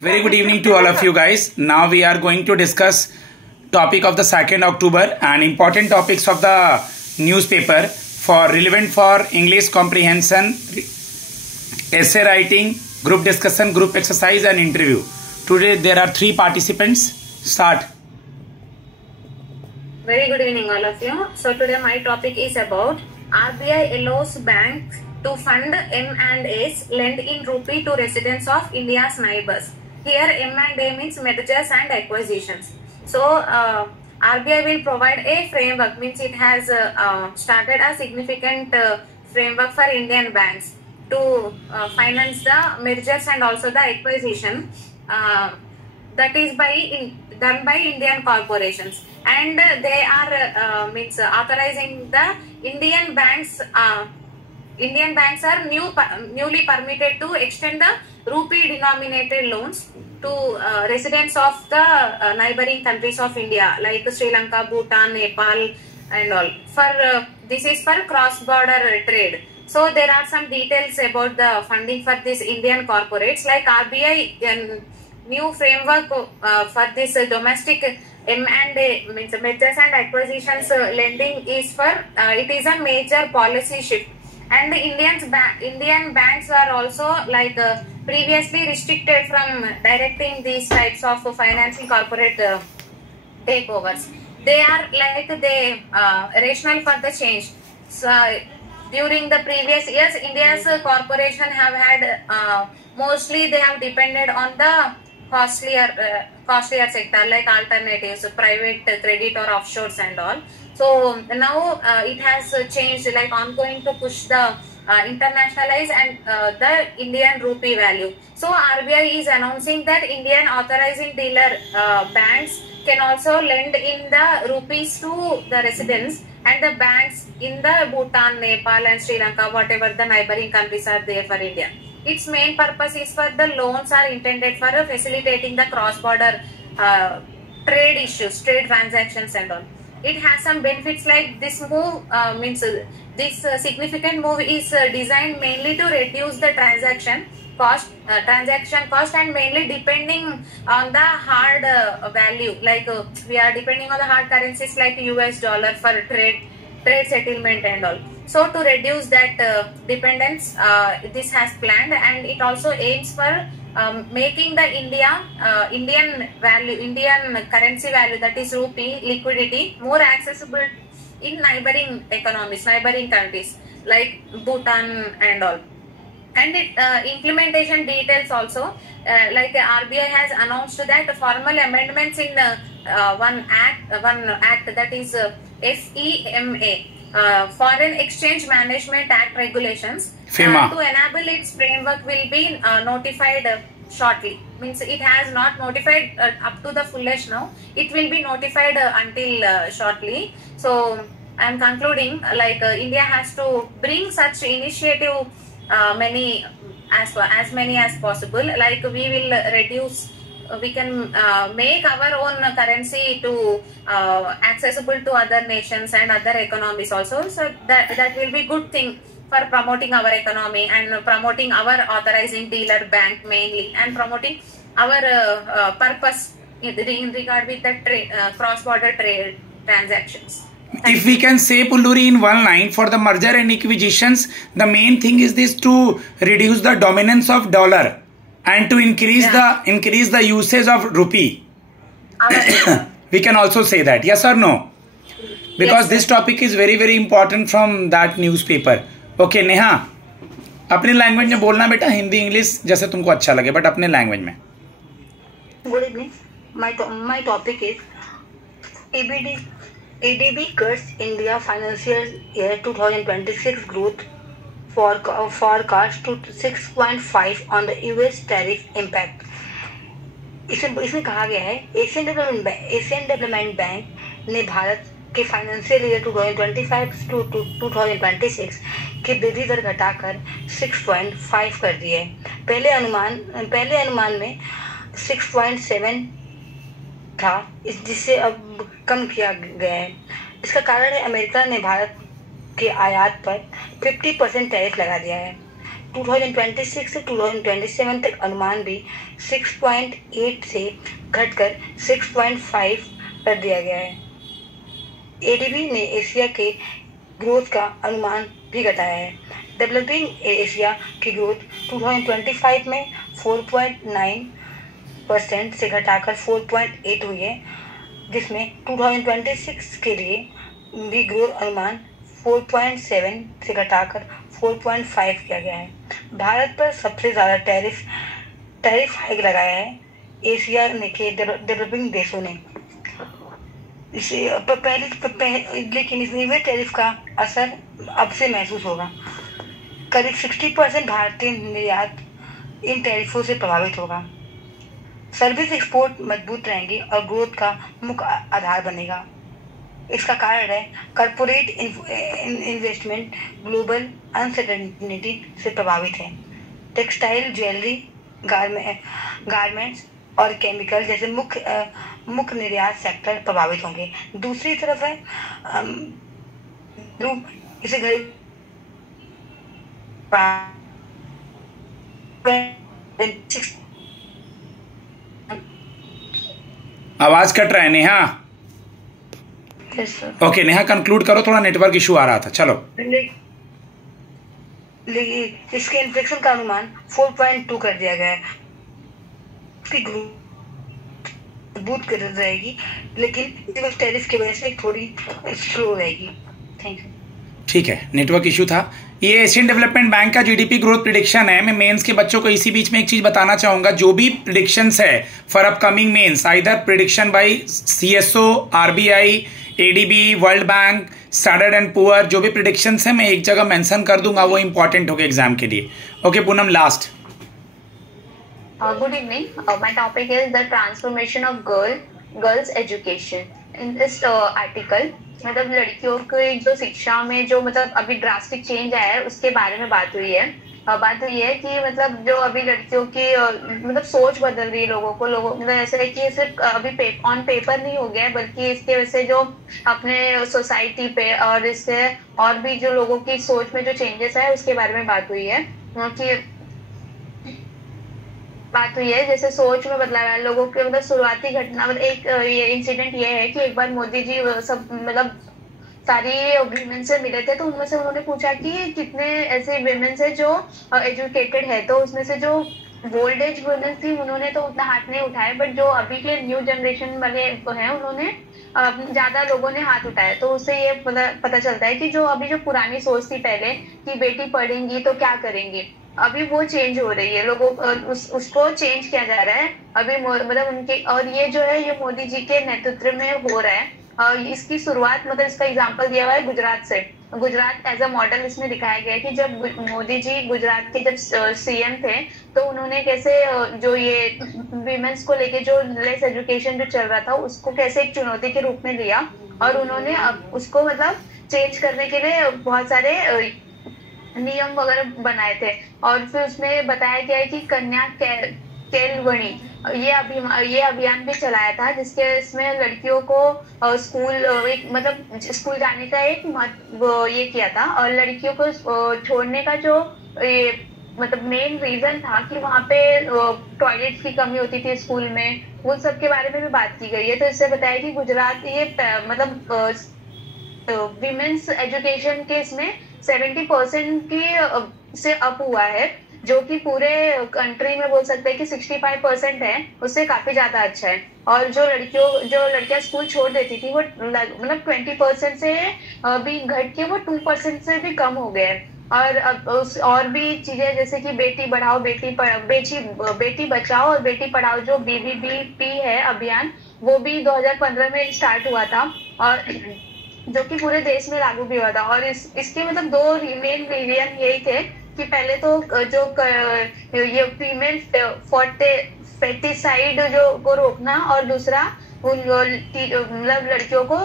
Very good evening to all of you guys. Now we are going to discuss topic of the 2nd October and important topics of the newspaper for relevant for English comprehension, essay writing, group discussion, group exercise and interview. Today there are 3 participants. Start. Very good evening all of you. So today my topic is about RBI allows banks to fund M&As lend in rupee to residents of India's neighbors. Here M&A means mergers and acquisitions. So RBI will provide a framework, means it has started a significant framework for Indian banks to finance the mergers and also the acquisition that is done by Indian corporations, and they are authorizing the Indian banks. Indian banks are newly permitted to extend the rupee denominated loans to residents of the neighboring countries of India like Sri Lanka, Bhutan, Nepal and all. For this is for cross-border trade. So there are some details about the funding for these Indian corporates, like RBI new framework for this domestic M&A means mergers and acquisitions lending is for it is a major policy shift. And the Indian banks are also like previously restricted from directing these types of financing corporate takeovers. They are like rational for the change. So during the previous years, India's corporation have had mostly they have depended on the costlier sector like alternatives, private credit or offshores and all. So now it has changed, like ongoing to push the internationalize and the Indian rupee value. So RBI is announcing that Indian authorizing dealer banks can also lend in the rupees to the residents, and the banks in the Bhutan, Nepal and Sri Lanka, whatever the neighboring countries are there for India. Its main purpose is for the loans are intended for facilitating the cross-border trade issues, trade transactions and all. It has some benefits, like this move this significant move is designed mainly to reduce the transaction cost and mainly depending on the hard value, like we are depending on the hard currencies like US dollar for trade settlement and all. So to reduce that dependence, this has planned, and it also aims for making the Indian currency value, that is rupee liquidity, more accessible in neighboring economies, neighboring countries like Bhutan and all. And implementation details also, like RBI has announced that formal amendments in one act that is FEMA. Foreign Exchange Management Act regulations to enable its framework will be notified shortly. Means it has not notified up to the fullest now. It will be notified until shortly. So I am concluding, like India has to bring such initiative many as possible. Like we will reduce. We can make our own currency to accessible to other nations and other economies also. So that will be good thing for promoting our economy and promoting our authorizing dealer bank mainly, and promoting our purpose in regard with the cross-border trade transactions. If we can say, Pulluri, in one line, for the merger and acquisitions, the main thing is this: to reduce the dominance of dollar and to increase the usage of rupee. We can also say that, yes or no? Because yes, this topic is very very important from that newspaper. Okay, Neha, अपने language में बोलना बेटा, Hindi English जैसे तुमको अच्छा लगे, but अपने language में. Good evening. My topic is ADB cuts India financial year 2026 growth forecast to 6.5 on the US tariff impact. इसमें कहा गया है एशियन डेवलपमेंट बैंक ने भारत के फाइनेंशियल ईयर 2025 टू 2026 की वृद्धि दर घटाकर 6.5 कर दी है. पहले अनुमान में 6.7 था, जिससे अब कम किया गया है. इसका कारण है अमेरिका ने भारत के आयात पर 50% टैरिफ लगा दिया है. 2026 से 2027 तक अनुमान भी 6.8 से घटकर 6.5 कर दिया गया है। एडीबी ने एशिया के ग्रोथ का अनुमान भी घटाया है। डेवलपिंग एशिया की ग्रोथ 2025 में 4.9% से घटाकर 4.8 हुई है, जिसमें 2026 के लिए भी ग्रोथ अनुमान 4.7 से घटाकर 4.5 किया गया है। भारत पर सबसे ज़्यादा टैरिफ हाइक लगाया है एशिया के डेवलपिंग देशों ने। लेकिन इस नए टैरिफ का असर अब से महसूस होगा। करीब 60% भारतीय निर्यात इन टैरिफों से प्रभावित होगा। सर्विस एक्सपोर्ट मजबूत रहेंगी और ग्रोथ का मुख्य आधार बनेगा। इसका कारण है कॉर्पोरेट इन्वेस्टमेंट ग्लोबल अनसर्टेनिटी से प्रभावित है। टेक्सटाइल, ज्वेलरी, गारमेंट्स और केमिकल जैसे मुख्य निर्यात सेक्टर प्रभावित होंगे। दूसरी तरफ है इसे आवाज कट रहा है नेहा। ओके नेहा कंक्लूड करो, थोड़ा नेटवर्क इशू आ रहा था। चलो। इसके इन्फ्लेशन का अनुमान 4.2 कर दिया गया है। इसकी ग्रोथ मजबूत कर रहेगी, लेकिन टैरिफ की वजह से थोड़ी स्लो रहेगी। Thank you. ठीक है, नेटवर्क इशू था। ये एशियन डेवलपमेंट बैंक का जीडीपी ग्रोथ प्रिडिक्शन है। मैं मेंस के बच्चों को इसी बीच में एक चीज बताना चाहूंगा, जो भी प्रिडिक्शंस है for upcoming mains, either prediction by CSO, RBI, ADB, world bank, standard and poor, जो भी प्रिडिक्शंस है मैं एक जगह मेंशन कर दूंगा, वो इंपॉर्टेंट होगा एग्जाम के लिए। Okay Poonam, last. Good evening. My topic is the transformation of girls education. In this article, मतलब लड़कियों की जो शिक्षा में जो मतलब अभी ड्रास्टिक चेंज आया है उसके बारे में बात हुई है। बात हुई है कि मतलब जो अभी लड़कियों की मतलब सोच बदल रही है लोगों मतलब ऐसा है कि सिर्फ अभी ऑन पेपर नहीं हो गया है, बल्कि इसके वजह से जो अपने सोसाइटी पे और इससे और भी जो लोगों की सोच में जो चेंजेस है उसके बारे में बात हुई है। जैसे सोच में बदलाव है लोगों के, मतलब शुरुआती घटना मतलब एक ये इंसिडेंट ये है कि एक बार मोदी जी सब मतलब सारी वीमेन से मिले थे, तो उनमें से उन्होंने पूछा कि कितने ऐसे वीमेन है जो एजुकेटेड है, तो उसमें से जो ओल्ड एज वुमेन थी उन्होंने तो उतना हाथ नहीं उठाया, बट जो अभी के न्यू जनरेशन वाले हैं उन्होंने ज्यादा लोगों ने हाथ उठाया। तो उससे ये पता चलता है कि जो अभी जो पुरानी सोच थी पहले कि बेटी पढ़ेंगी तो क्या करेंगी, अभी वो चेंज हो रही है। लोगों उसको चेंज किया जा रहा है अभी मतलब उनके, और ये जो है ये मोदी जी के नेतृत्व में हो रहा है। इसकी शुरुआत मतलब इसका एग्जांपल दिया हुआ है गुजरात से। गुजरात एज अ मॉडल इसमें दिखाया गया है कि जब मोदी जी गुजरात के जब सीएम थे तो उन्होंने कैसे जो ये वीमेंस को लेके जो लेस एजुकेशन जो चल रहा था उसको कैसे एक चुनौती के रूप में लिया, और उन्होंने उसको मतलब चेंज करने के लिए बहुत सारे नियम वगैरह बनाए थे। और फिर उसमें बताया गया है कि कन्या केलवणी ये अभियान भी चलाया था, जिसके इसमें लड़कियों को स्कूल एक मतलब स्कूल जाने का एक ये किया था, और लड़कियों को छोड़ने का जो ये मतलब मेन रीजन था कि वहाँ पे टॉयलेट की कमी होती थी स्कूल में, वो सब के बारे में भी बात की गई है। तो इससे बताया कि गुजरात ये मतलब विमेन्स एजुकेशन के इसमें 70% की से अप हुआ है, जो कि पूरे कंट्री में बोल सकते हैं कि 65% है, उससे काफी ज्यादा अच्छा है। और जो लड़कियां स्कूल छोड़ देती थी वो मतलब 20% से भी घट के वो 2% से भी कम हो गए। और भी चीजें जैसे कि बेटी बढ़ाओ बेटी बचाओ और बेटी पढ़ाओ जो BBBP है अभियान, वो भी 2015 में स्टार्ट हुआ था और जो कि पूरे देश में लागू भी हुआ था। और इसके मतलब दो मेन रीजन यही थे कि पहले तो जो ये फीमेल फेटिसाइड जो को रोकना, और दूसरा मतलब लड़कियों को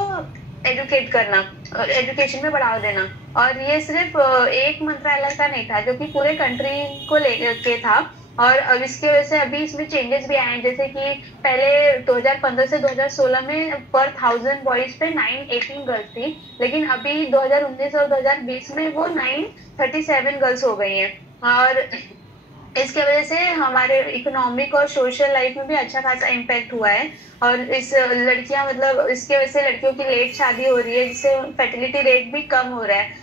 एजुकेट करना, एजुकेशन में बढ़ावा देना। और ये सिर्फ एक मंत्रालय का नहीं था, जो कि पूरे कंट्री को लेके था। और अब इसकी वजह से अभी इसमें चेंजेस भी आए हैं, जैसे कि पहले 2015 से 2016 में पर 1000 बॉयज पे 918 गर्ल्स थी, लेकिन अभी 2019 और 2020 में वो 937 गर्ल्स हो गई हैं। और इसके वजह से हमारे इकोनॉमिक और सोशल लाइफ में भी अच्छा खासा इम्पैक्ट हुआ है। और इस लड़कियां मतलब इसके वजह से लड़कियों की लेट शादी हो रही है, जिससे फर्टिलिटी रेट भी कम हो रहा है।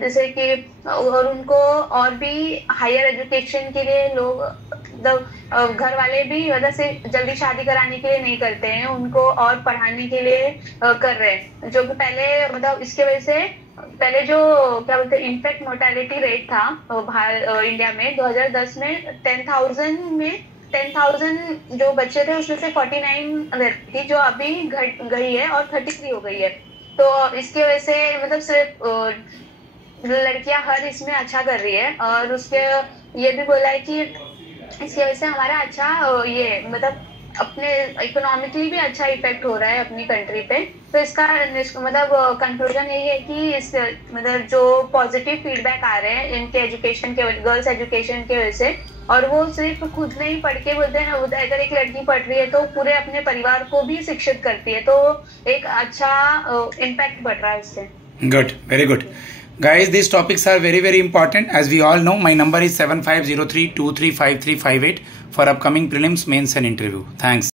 जैसे कि और उनको और भी हायर एजुकेशन के लिए लोग मतलब घर वाले भी मतलब से जल्दी शादी कराने के लिए नहीं करते हैं, उनको और पढ़ाने के लिए कर रहे हैं। जो कि पहले मतलब इसके वजह से पहले जो क्या बोलते हैं इन्फेक्ट मोर्टेलिटी रेट था इंडिया में 2010 में 10,000 जो बच्चे थे उसमें से 49 रहती थी, जो अभी घट गई है और 33 हो गई है। तो इसके वजह से मतलब सिर्फ लड़कियां हर इसमें अच्छा कर रही है। और उसके ये भी बोला है कि इसकी वजह से हमारा अच्छा ये मतलब अपने इकोनॉमिकली भी अच्छा इफेक्ट हो रहा है अपनी कंट्री पे। तो इसका मतलब कंक्लूजन यही है कि इस मतलब जो पॉजिटिव फीडबैक आ रहे हैं इनके एजुकेशन के गर्ल्स एजुकेशन की वजह से, और वो सिर्फ खुद नहीं पढ़ के बोलते हैं ना, अगर एक लड़की पढ़ रही है तो पूरे अपने परिवार को भी शिक्षित करती है, तो एक अच्छा इम्पैक्ट बढ़ रहा है इससे। Good, very good. Guys, these topics are very, very important. As we all know, my number is 7503235358 for upcoming prelims, mains and interview. Thanks.